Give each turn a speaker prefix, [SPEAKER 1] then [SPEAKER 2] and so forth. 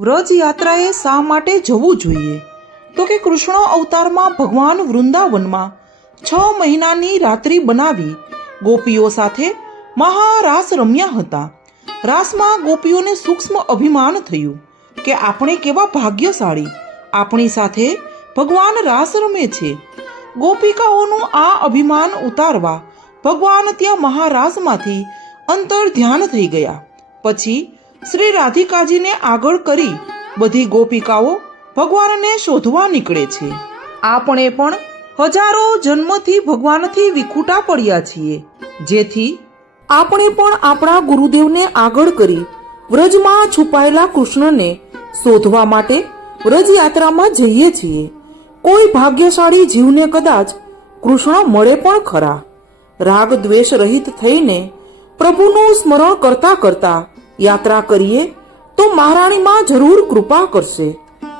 [SPEAKER 1] વ્રજ યાત્રાએ શા માટે જવું જોઈએ? તો કે કૃષ્ણ અવતારમાં ભગવાન વૃંદાવનમાં છ મહિનાની રાત્રિ બનાવી ગોપીઓ સાથે મહારાસ રમ્યા હતા. રાસમાં ગોપીઓને સૂક્ષ્મ અભિમાન થયું કે આપણે કેવા ભાગ્યશાળી, આપણી સાથે ભગવાન રાસ રમે છે. ગોપિકાઓનું આ અભિમાન ઉતારવા ભગવાન ત્યાં મહારાસમાંથી અંતર ધ્યાન થઈ ગયા. પછી શ્રી રાધિકાજીને આગળ કરી બધી ગોપિકાઓ ભગવાનને શોધવા નીકળે છે. આપણે પણ હજારો જન્મથી ભગવાનથી વિખૂટા પડ્યા છીએ. જેથી આપણે પણ આપણા ગુરુદેવને આગળ કરી વ્રજમાં છુપાયેલા કૃષ્ણને શોધવા માટે વ્રજ યાત્રામાં જઈએ છીએ. કોઈ ભાગ્યશાળી જીવને કદાચ કૃષ્ણ મળે પણ ખરા. રાગ દ્વેષ રહિત થઈને પ્રભુનું સ્મરણ કરતા કરતા યાત્રા કરીએ તો મહારાણીમાં જરૂર કૃપા કરશે.